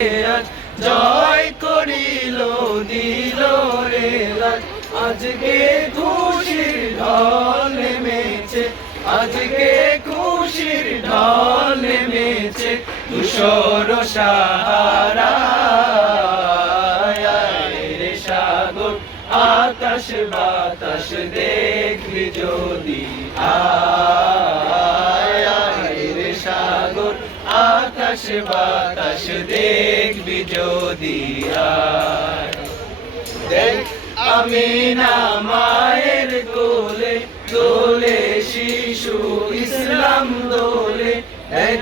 আজ জয় করিল দিল রে লাজ। আজকে খুশির ঢল নেমেছে, আজকে খুশির ঢল নেমেছে ধূসর সাহারায়। রে সাগর আকাশ বাতাস দেখবি যদি আয় রে সাগর আকাশ বাতাস দেখবি যদি আয়। দেখ আমিনা মায়ের কোলে দোলে শিশু ইসলাম দোলে। দেখ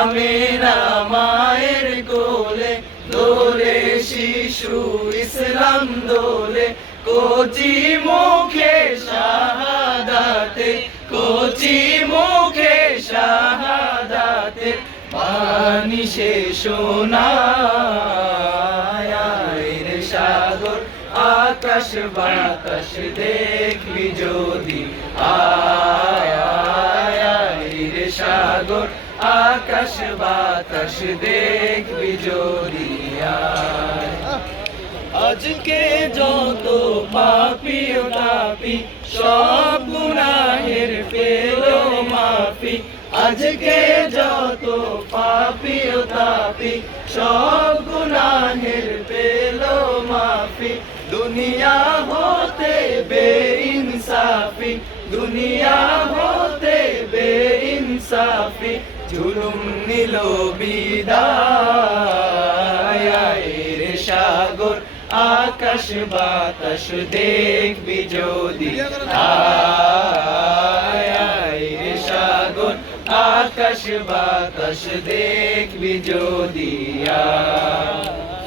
আমিনা মায়ের কোলে দোলে শিশু ইসলাম দোলে। কচি মুখে শাহাদাতে, কচি মুখে শাহাদাতে বাণী সে শোনায়। রে সাগর আকাশ বাতাস দেখবি যদি আয় রে সাগর আকাশ বাতাস দেখবি যদি আয়। আজকে যত পাপী ও তাপী সব গুনাহের পেল মাফি। আজকে যত পাপী ও তাপী সব গুনাহের পেল মাফি। দুনিয়া হতে বেইনসাফি, দুনিয়া হতে বেইনসাফি জুলুম নিল বিদায়। রে সাগর আকাশ বাতাস দেখবি যদি আয় রে সাগর আকাশ বাতাস দেখবি যদি আয়।